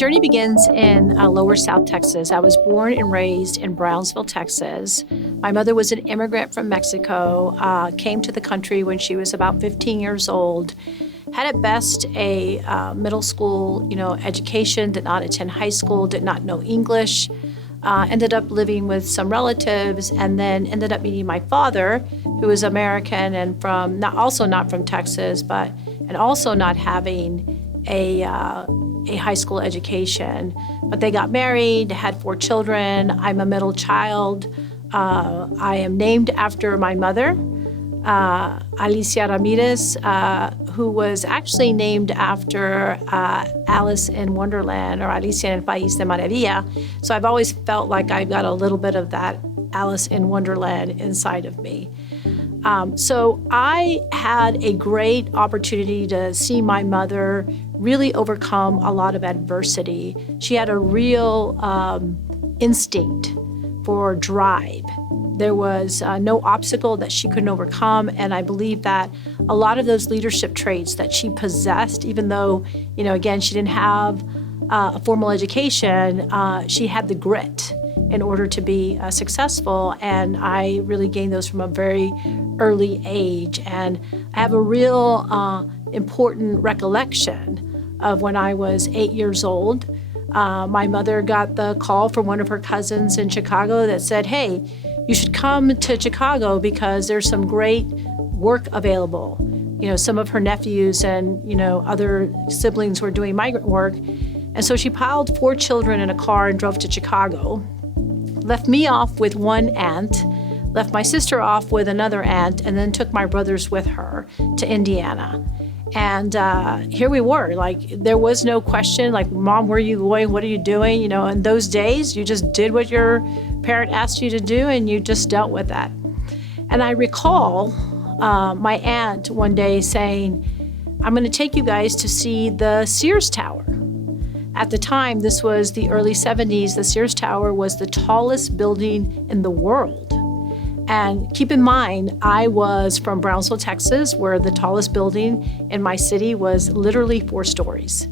journey begins in lower South Texas. I was born and raised in Brownsville, Texas. My mother was an immigrant from Mexico, came to the country when she was about 15 years old, had at best a middle school, education, did not attend high school, did not know English, ended up living with some relatives, and then ended up meeting my father, who is American and not from Texas, and also not having a high school education. But they got married, had 4 children. I'm a middle child. I am named after my mother, Alicia Ramirez, who was actually named after Alice in Wonderland, or Alicia en el País de Maravilla. So I've always felt like I've got a little bit of that Alice in Wonderland inside of me. So I had a great opportunity to see my mother really overcome a lot of adversity. She had a real instinct for drive. There was no obstacle that she couldn't overcome, and I believe that a lot of those leadership traits that she possessed, even though, again, she didn't have a formal education, she had the grit in order to be successful, and I really gained those from a very early age. And I have a real important recollection of when I was 8 years old. My mother got the call from one of her cousins in Chicago that said, "Hey, you should come to Chicago because there's some great work available." Some of her nephews and, other siblings were doing migrant work. And so she piled 4 children in a car and drove to Chicago, left me off with one aunt, left my sister off with another aunt, and then took my brothers with her to Indiana. And here we were, there was no question, "Mom, where are you going? What are you doing?" In those days, you just did what your parent asked you to do, and you just dealt with that. And I recall my aunt one day saying, "I'm going to take you guys to see the Sears Tower." At the time, this was the early 70s, the Sears Tower was the tallest building in the world. And keep in mind, I was from Brownsville, Texas, where the tallest building in my city was literally 4 stories.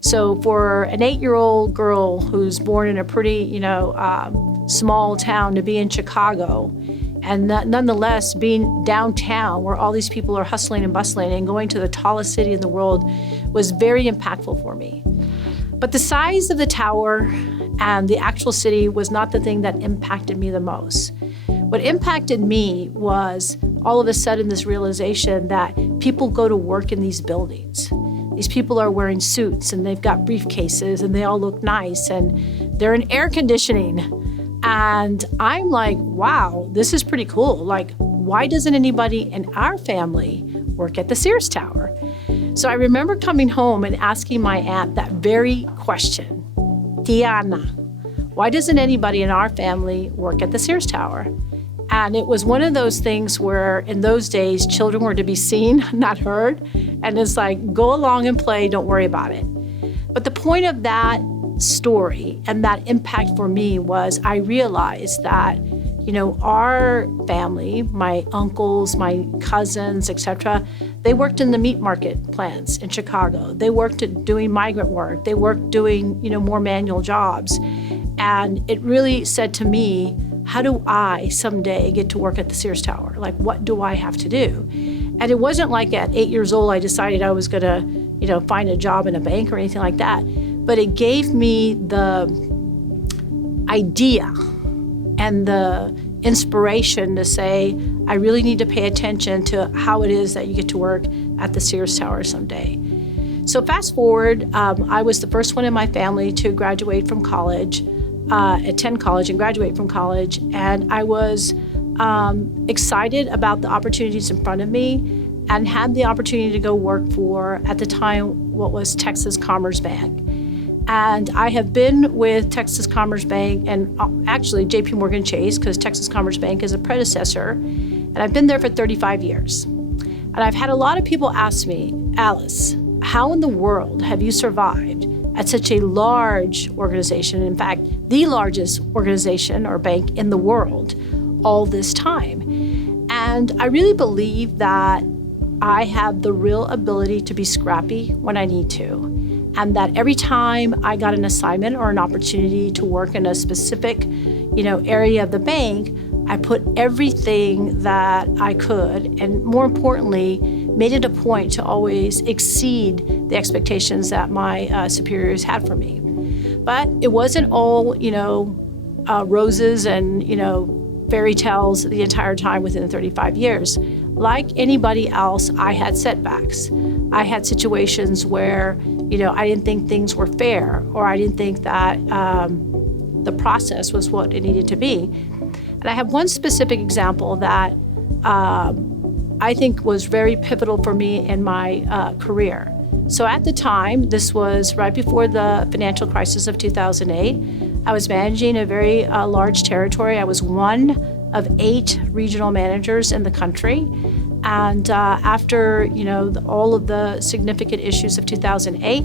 So for an 8-year-old girl who's born in a pretty, small town to be in Chicago, and nonetheless being downtown where all these people are hustling and bustling and going to the tallest city in the world was very impactful for me. But the size of the tower and the actual city was not the thing that impacted me the most. What impacted me was all of a sudden this realization that people go to work in these buildings. These people are wearing suits and they've got briefcases and they all look nice and they're in air conditioning. And I'm like, wow, this is pretty cool. Why doesn't anybody in our family work at the Sears Tower? So I remember coming home and asking my aunt that very question, "Tiana, why doesn't anybody in our family work at the Sears Tower?" And it was one of those things where in those days, children were to be seen, not heard. And it's go along and play, don't worry about it. But the point of that story and that impact for me was I realized that, our family, my uncles, my cousins, etc., they worked in the meat market plants in Chicago. They worked at doing migrant work. They worked doing, more manual jobs. And it really said to me, how do I someday get to work at the Sears Tower? What do I have to do? And it wasn't at 8 years old, I decided I was gonna, find a job in a bank or anything like that. But it gave me the idea and the inspiration to say, I really need to pay attention to how it is that you get to work at the Sears Tower someday. So fast forward, I was the first one in my family to graduate from college, attend college and graduate from college. And I was excited about the opportunities in front of me and had the opportunity to go work for, at the time, what was Texas Commerce Bank. And I have been with Texas Commerce Bank and actually JP Morgan Chase, because Texas Commerce Bank is a predecessor. And I've been there for 35 years. And I've had a lot of people ask me, "Alice, how in the world have you survived at such a large organization, in fact, the largest organization or bank in the world, all this time?" And I really believe that I have the real ability to be scrappy when I need to. and that every time I got an assignment or an opportunity to work in a specific, area of the bank, I put everything that I could, and more importantly, made it a point to always exceed the expectations that my superiors had for me. But it wasn't all, roses and, fairy tales the entire time within 35 years. Like anybody else, I had setbacks. I had situations where, I didn't think things were fair, or I didn't think that the process was what it needed to be. And I have one specific example that I think was very pivotal for me in my career. So at the time, this was right before the financial crisis of 2008, I was managing a very large territory. I was one of 8 regional managers in the country. And after, all of the significant issues of 2008,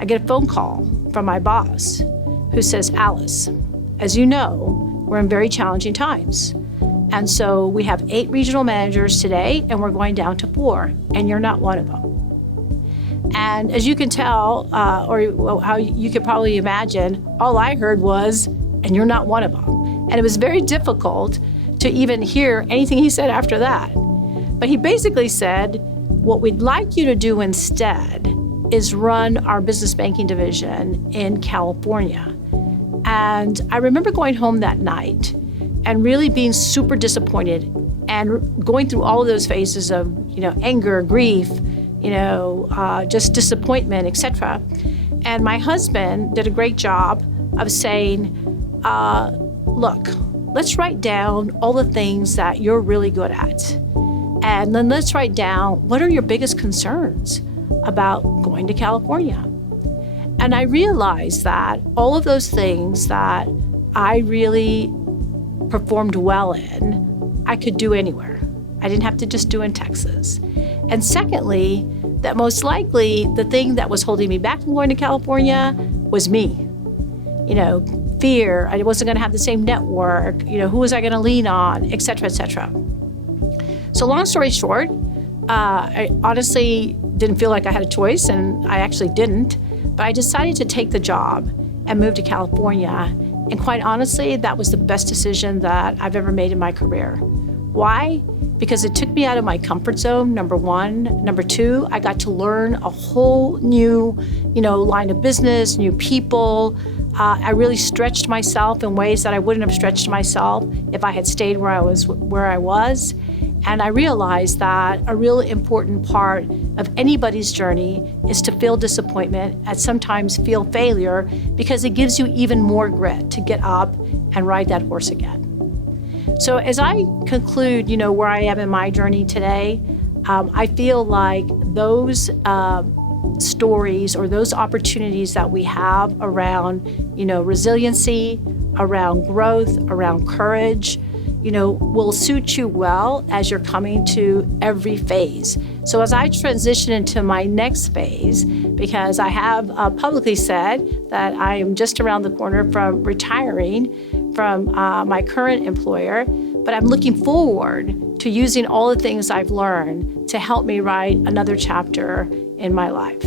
I get a phone call from my boss who says, "Alice, as you know, we're in very challenging times. And so we have 8 regional managers today, and we're going down to 4, and you're not one of them." And as you can tell, or how you could probably imagine, all I heard was, "And you're not one of them." And it was very difficult to even hear anything he said after that. But he basically said, "What we'd like you to do instead is run our business banking division in California." And I remember going home that night and really being super disappointed and going through all of those phases of, anger, grief, just disappointment, etc. And my husband did a great job of saying, "Look, let's write down all the things that you're really good at. And then let's write down, what are your biggest concerns about going to California?" And I realized that all of those things that I really performed well in, I could do anywhere. I didn't have to just do in Texas. And secondly, that most likely the thing that was holding me back from going to California was me. Fear, I wasn't going to have the same network, who was I going to lean on, et cetera, et cetera. So long story short, I honestly didn't feel like I had a choice, and I actually didn't, but I decided to take the job and move to California. And quite honestly, that was the best decision that I've ever made in my career. Why? Because it took me out of my comfort zone, number one. Number two, I got to learn a whole new, line of business, new people. I really stretched myself in ways that I wouldn't have stretched myself if I had stayed where I was. And I realized that a real important part of anybody's journey is to feel disappointment and sometimes feel failure, because it gives you even more grit to get up and ride that horse again. So as I conclude, where I am in my journey today, I feel like those stories or those opportunities that we have around, resiliency, around growth, around courage, will suit you well as you're coming to every phase. So as I transition into my next phase, because I have publicly said that I am just around the corner from retiring from my current employer, but I'm looking forward to using all the things I've learned to help me write another chapter in my life.